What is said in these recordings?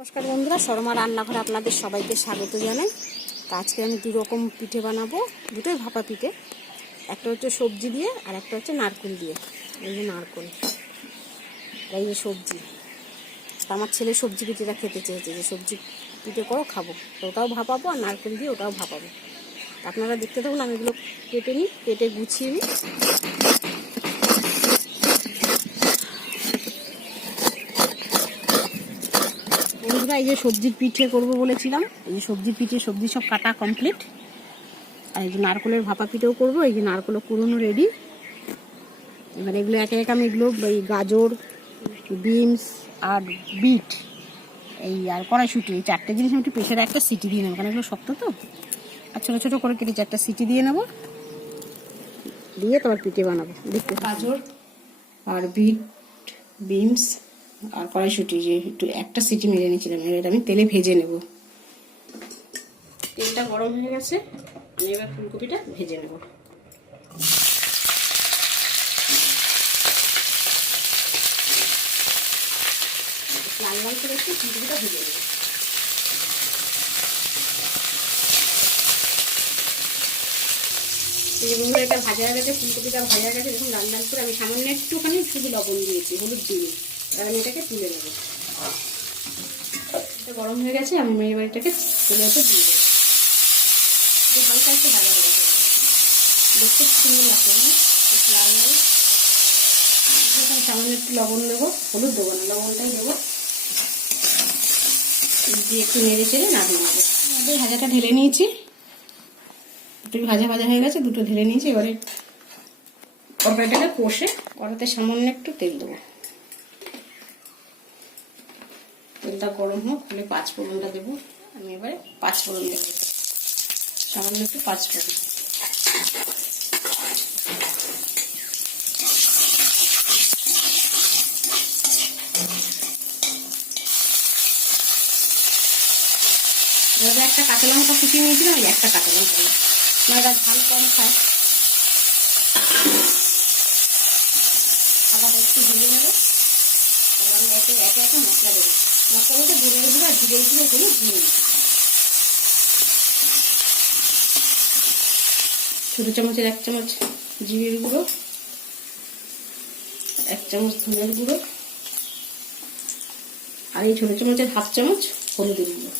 নমস্কার বন্ধুরা, শর্মা রান্নাঘরে আপনাদের সবাইকে স্বাগত জানাই। তো আজকে আমি দু রকম পিঠে বানাবো, দুটোই ভাপা পিঠে। একটা হচ্ছে সবজি দিয়ে আর একটা হচ্ছে নারকেল দিয়ে। এই যে নারকেল আর এই যে সবজি। তো আমার ছেলে সবজি পিঠেটা খেতে চেয়েছে, যে সবজি পিঠে করো খাবো, তো ওটাও ভাপাবো আর নারকেল দিয়ে ওটাও ভাপাবো। আপনারা দেখতে থাকুন, আমি এগুলো কেটে নিই, কেটে গুছিয়ে নিই। বন্ধুরা, এই যে সবজির পিঠে করবো বলেছিলাম, এই যে সবজির পিঠে, সবজি সব কাটা কমপ্লিট। আর এই যে নারকেলের ভাপা পিঠেও করবো, এই যে নারকেলও কুড়োনো রেডি। এবার এগুলো একে একে আমি এগুলো এই গাজর, বিনস আর বিট এই আর কড়াইশুঁটি, এই চারটে জিনিস আমি একটু প্রেশারে একটা সিটি দিয়ে নেবো, কারণ এগুলো শক্ত তো। আর ছোটো ছোটো করে কেটে একটা সিটি দিয়ে নেবো, দিয়ে তোমার পিঠে বানাবো। দেখতে গাজর আর বিট, বিনস আর কড়াইশুঁটি যে একটু একটা সিটি মেরে নিয়েছিলাম, এটা আমি তেলে ভেজে নেব। তেলটা গরম হয়ে গেছে, আমি এবার ফুলকপিটা ভেজে নেব। লাল লাল করে একটু ফুলকপিটা ভেজে নেব। এই বন্ধুরা, এটা ভাজা হয়ে গেছে, ফুলকপিটা ভাজা হয়ে গেছে, দেখুন লাল লাল করে। আমি সামান্য একটুখানি শুধু লবণ দিয়েছি, হলুদ দিই। এবার আমি এটাকে তুলে নেব। এটা গরম হয়ে গেছে, আমি এবার এটাকে তুলে দিয়ে দেবো। হালকা একটু ভাজা হয়ে গেছে, দেখতে সুন্দর লাগছে, একটু লাল লাল। সামান্য একটু লবণ দেবো, হলুদ দেবো না, লবণটাই দেবো, দিয়ে একটু নেড়ে চেড়ে নামিয়ে নেবো। আমাদের ভাজাটা ঢেলে নিয়েছি, একটু ভাজা ভাজা হয়ে গেছে, দুটো ঢেলে নিয়েছি। এবারে তরকারিটাকে কষে কড়াতে সামান্য একটু তেল দেবো। তেলটা গরম হোক, খুলে পাঁচফোড়নটা দেবো। আমি এবারে পাঁচফোড়ন দেবো, সামান্য একটু পাঁচফোড়ন। এবার একটা কাঁচা লঙ্কা কুচিয়ে নিয়েছিলাম, ওই একটা কাঁচা লঙ্কা, ওনারা ঝাল কম খায়। আদাটা একটু ভেজে নেবো। এবার আমি একে একে একে মশলা দেবো। মশলা বলতে ধনের গুঁড়ো আর জিরের গুঁড়ো হলে দিয়ে নেব। ছোটো চামচের 1 চামচ জিরের গুঁড়ো, 1 চামচ ধনের গুঁড়ো, আর এই ছোটো চামচের 1/2 চামচ হলুদের গুঁড়ো।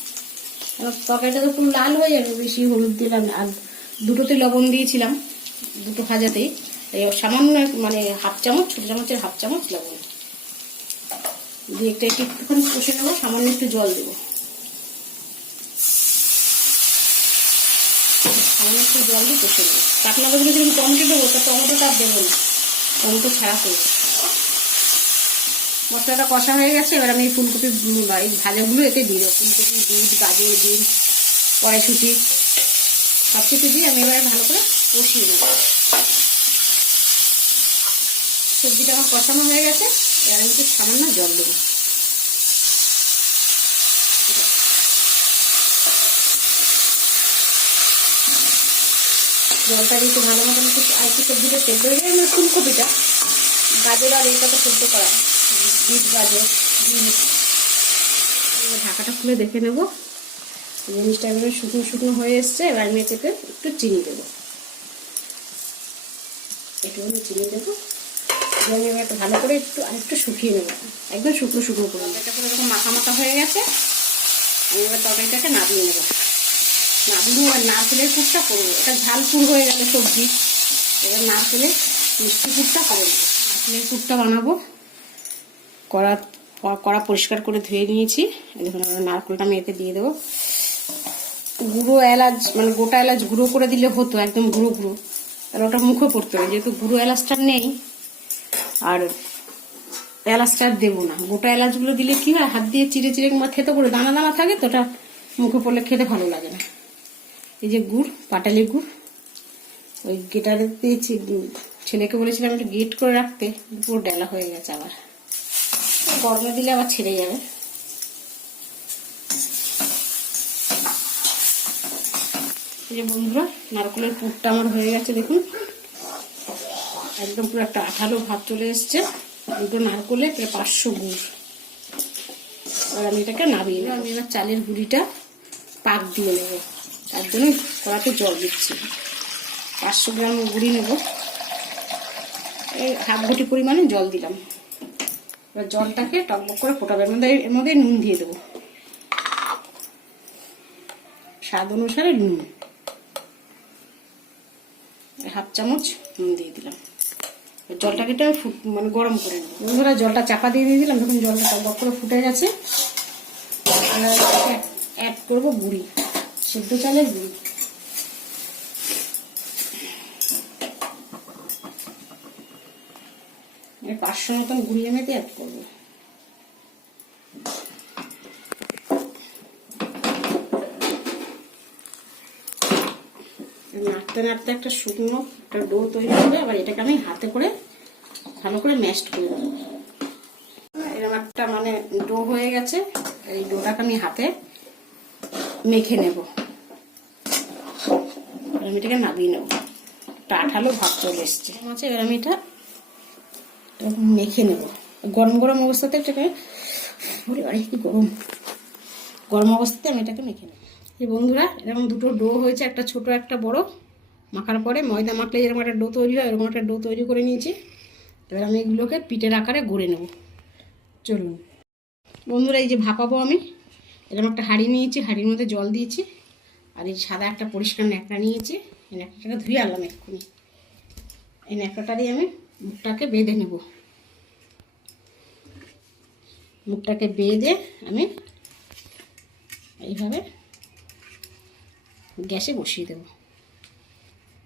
এবার তরকারিটা তো পুরো লাল হয়ে যাবে, বেশি হলুদ দিলাম। আর দুটোতে লবণ দিয়েছিলাম, দুটো ভাজাতেই। এই সামান্য মানে 1/2 চামচ, ছোটো চামচের 1/2 চামচ লবণ দিয়ে একটুখানি কষে নেবো। সামান্য একটু জল দেবো, সামান্য একটু জল দিয়ে কষে নেবো। আপনাদের বলেছিলাম টমেটো দেবো, তা টমেটোটা আর দেবো না, টমেটো ছাড়া করবো। মশলাটা কষা হয়ে গেছে, এবার আমি এই ফুলকপি এই ভাজাগুলো এতে দিয়ে দেবো। ফুলকপি, বিট, গাজর, বিন, কড়াইশুঁটি সব কিছু দিয়ে আমি এবারে ভালো করে কষিয়ে নেব। সবজিটা আমার কষানো হয়ে গেছে, এবার আমি একটু সামান্য জল দেবো। জলটা দিয়ে একটু ভালো মতন আর একটু সবজিটা সেদ্ধ হয়ে যায়। ফুলকপিটা, গাজর আর এটা তো সেদ্ধ করা, বিট, গাজর, বিন। ঢাকাটা খুলে দেখে নেবো, জিনিসটা এবারে শুকনো শুকনো হয়ে এসছে। এবার আমি এটাকে একটু চিনি দেবো, একটুখানি চিনি দেবো। আমি এবার একটু ভালো করে আরেকটু শুকিয়ে নেবো, একদম শুকনো শুকনো করে। এটা করে এরকম মাখা মাখা হয়ে গেছে, আমি এবার তরকারিটাকে নামিয়ে নেবো। নামিয়ে এবার নারকেলের পুরটা করবো। এটা ঝাল পুর হয়ে গেলে সবজি, এবার নারকেলের মিষ্টি পুরটা করে নেবো। নারকেলের পুরটা বানাবো। কড়া পরিষ্কার করে ধুয়ে নিয়েছি। দেখুন, নারকেলটা আমি এতে দিয়ে দেবো। গুঁড়ো এলাচ মানে গোটা এলাচ গুঁড়ো করে দিলে হতো, একদম গুঁড়ো গুঁড়ো, তাহলে ওটা মুখে পড়তে হবে। যেহেতু গুঁড়ো এলাচটা নেই, আর এলাচটা দেবো না। গোটা এলাচগুলো দিলে কি হয়, হাত দিয়ে চিড়ে চিড়ে কিংবা খেতে করে দানা দানা থাকে, তো ওটা মুখে পড়লে খেতে ভালো লাগে না। এই যে গুড়, পাটালি গুড়, ওই গেটারে দিয়েছি। ছেলেকে বলেছিলাম একটু গেট করে রাখতে, পুরো ডেলা হয়ে গেছে। আবার গরমে দিলে আবার ছেড়ে যাবে। এই যে বন্ধুরা, নারকেলের পুরটা আমার হয়ে গেছে, দেখুন একদম পুরো একটা আঠালো ভাব চলে এসছে। দুটো নারকেলে প্রায় 500 গুড়। এবার আমি এটাকে নামিয়ে নেব। আমি এবার চালের গুঁড়িটা পাক দিয়ে নেব, তার জন্য কড়াতে জল দিচ্ছি। 500 গ্রাম গুঁড়ি নেব, এই হাফ ঘটি পরিমাণে জল দিলাম। এবার জলটাকে টকবক করে ফোটাবে। এর মধ্যে নুন দিয়ে দেবো, স্বাদ অনুসারে নুন, হাফ চামচ নুন দিয়ে দিলাম। জলটাকে মানে গরম করে নেব। বন্ধুরা জলটা চাপা দিয়ে দিলাম, যখন জলটা টকবক করে ফুটে গেছে অ্যাড করবো গুঁড়ি, সেদ্ধ চালের গুঁড়ি। 500 মতন গুঁড়ি আমি অ্যাড করবো। নাড়তে নাড়তে একটা শুকনো একটা ডো তৈরি হবে। আবার এটাকে আমি হাতে করে ভালো করে ম্যাশড করে দেবো। এরকম একটা মানে ডো হয়ে গেছে, এই ডোটাকে আমি হাতে মেখে নেব। আমি এটাকে নামিয়ে নেব, একটা আঠালো ভাব চলে এসছে। এবার আমি এটা মেখে নেব গরম গরম অবস্থাতে। এটাকে কি গরম গরম অবস্থাতে আমি এটাকে মেখে নেব। এই বন্ধুরা এরকম দুটো ডো হয়েছে, একটা ছোট একটা বড়। মাখার পরে ময়দা মাখলে এরকম একটা ডো তৈরি হয়, এরকম একটা ডো তৈরি করে নিয়েছি। এবার আমি এগুলোকে পিঠের আকারে গড়ে নেব। চলুন বন্ধুরা, এই যে ভাপাবো আমি, এরকম একটা হাঁড়ি নিয়েছি, হাঁড়ির মধ্যে জল দিয়েছি, আর এই সাদা একটা পরিষ্কার ন্যাকড়া নিয়েছি। এই ন্যাকড়াটা ধুয়ে আনলাম এক্ষুনি। এই ন্যাকড়াটা দিয়ে আমি মুখটাকে বেঁধে নেব। মুখটাকে বেঁধে আমি এইভাবে গ্যাসে বসিয়ে দেবো।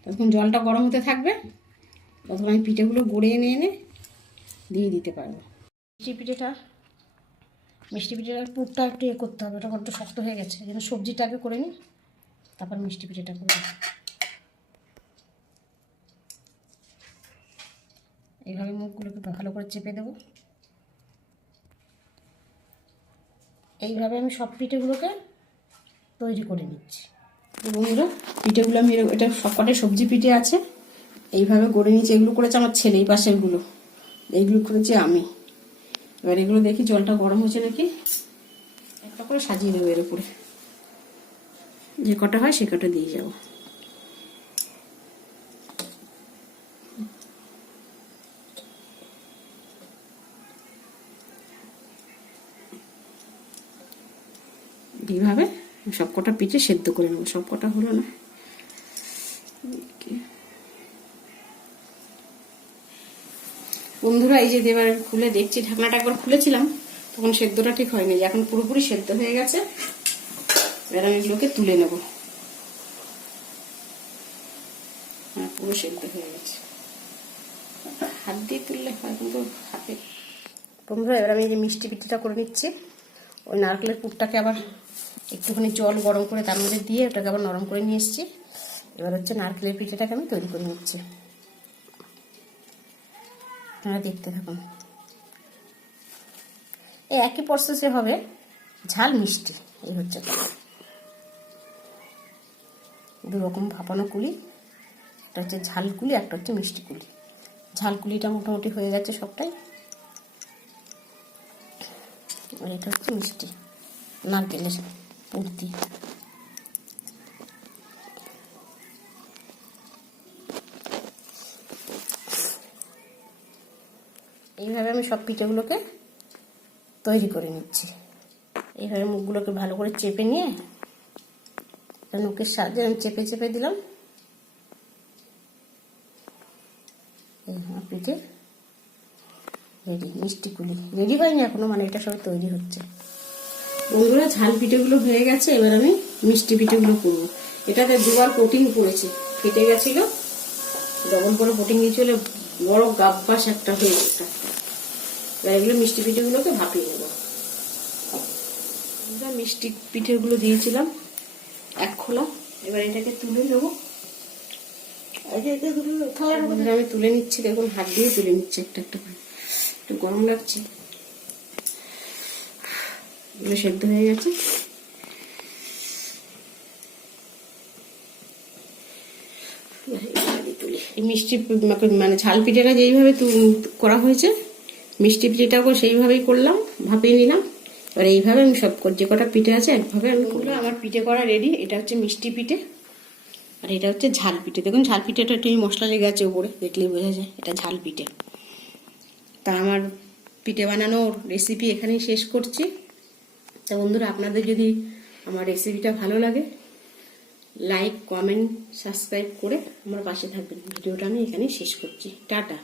তখন জলটা গরম হতে থাকবে, তখন আমি পিঠেগুলো গড়ে এনে এনে দিয়ে দিতে পারবো। মিষ্টি পিঠেটার পুরটা একটু করতে হবে, ওটা একটু শক্ত হয়ে গেছে, এই জন্য সবজিটা আগে করে নিই, তারপর মিষ্টি পিঠেটা করবো। এইভাবে মুখগুলোকে ভালো করে চেপে দেবো। এইভাবে আমি সব পিঠেগুলোকে তৈরি করে নিচ্ছি। বন্ধুরা পিঠেগুলো আমি এটা সবকটাই সবজি পিঠে আছে, এইভাবে গড়ে নিচ্ছি। এগুলো করেছে আমার ছেলে, এই পাশেরগুলো এইগুলো করেছি আমি। এবার এগুলো দেখি জলটা গরম হচ্ছে নাকি, একটা করে সাজিয়ে দেবো। এর উপরে যে কটা হয় সে কটা দিয়ে যাবো। এইভাবে সব কটা পিঠে সেদ্ধ করে নেবো। সব কটা হলো না, বন্ধুরা এই যে এবার খুলে দেখছি, ঢাকনাটা একবার খুলেছিলাম তখন সেদ্ধটা ঠিক হয়নি, এখন পুরোপুরি সেদ্ধ হয়ে গেছে। এবার আমি এগুলোকে তুলে নেব। হ্যাঁ, পুরো সেদ্ধ হয়ে গেছে। হাত দিয়ে তুললে হয়, কিন্তু হাতে। বন্ধুরা এবার আমি এই যে মিষ্টি পিঠিটা করে নিচ্ছি। ওই নারকেলের পুরটাকে আবার একটুখানি জল গরম করে তার মধ্যে দিয়ে ওটাকে আবার নরম করে নিয়ে এসেছি। এবার হচ্ছে নারকেলের পিঠেটাকে আমি তৈরি করে নিচ্ছি। আপনারা দেখতে থাকুন। এই একই প্রসেসে হবে, ঝাল মিষ্টি। এই হচ্ছে দু রকম ভাপানো কুলি, একটা হচ্ছে ঝাল কুলি, একটা হচ্ছে মিষ্টি কুলি। ঝাল কুলিটা মোটামুটি হয়ে গেছে সবটাই, আর এটা হচ্ছে মিষ্টি নারকেলের পুর দিয়ে। এইভাবে আমি সব পিঠেগুলোকে তৈরি করে নিচ্ছি। এইভাবে মুখগুলোকে ভালো করে চেপে নিয়ে নখের সাহায্যে আমি চেপে চেপে দিলাম। এই পিঠে রেডি। মিষ্টি কুলি রেডি হয়নি এখনো, মানে এটা সব তৈরি হচ্ছে। বন্ধুরা ঝাল পিঠেগুলো হয়ে গেছে, এবার আমি মিষ্টি পিঠেগুলো করবো। এটাতে দুবার কোটিং করেছি, ফেটে গেছিল, ডবল করে কোটিং দিয়েছিল, বড় গাব্বাস একটা হয়ে গেছে। এবার এগুলো মিষ্টি পিঠেগুলোকে ভাপিয়ে নেব। মিষ্টি পিঠেগুলো দিয়েছিলাম এক খোলা, এবার এটাকে তুলে নেবো। আমি তুলে নিচ্ছি, দেখুন হাত দিয়ে তুলে নিচ্ছি একটা একটা করে, একটু গরম লাগছে। এগুলো সেদ্ধ হয়ে গেছে। মিষ্টি মানে ঝাল পিঠেটা যেইভাবে করা হয়েছে, মিষ্টি পিঠেটাও সেইভাবেই করলাম, ভাপিয়ে নিলাম। এবার এইভাবে আমি সব যে কটা পিঠে আছে একভাবে আমি করবো। আমার পিঠে করা রেডি। এটা হচ্ছে মিষ্টি পিঠে আর এটা হচ্ছে ঝাল পিঠে। দেখুন ঝাল পিঠেটা একটু মশলা লেগে আছে উপরে, দেখলেই বোঝা যায় এটা ঝাল পিঠে। তা আমার পিঠে বানানোর রেসিপি এখানেই শেষ করছি। তা বন্ধুরা, আপনাদের যদি আমার রেসিপিটা ভালো লাগে লাইক, কমেন্ট, সাবস্ক্রাইব করে আমার পাশে থাকবেন। ভিডিওটা আমি এখানেই শেষ করছি। টাটা।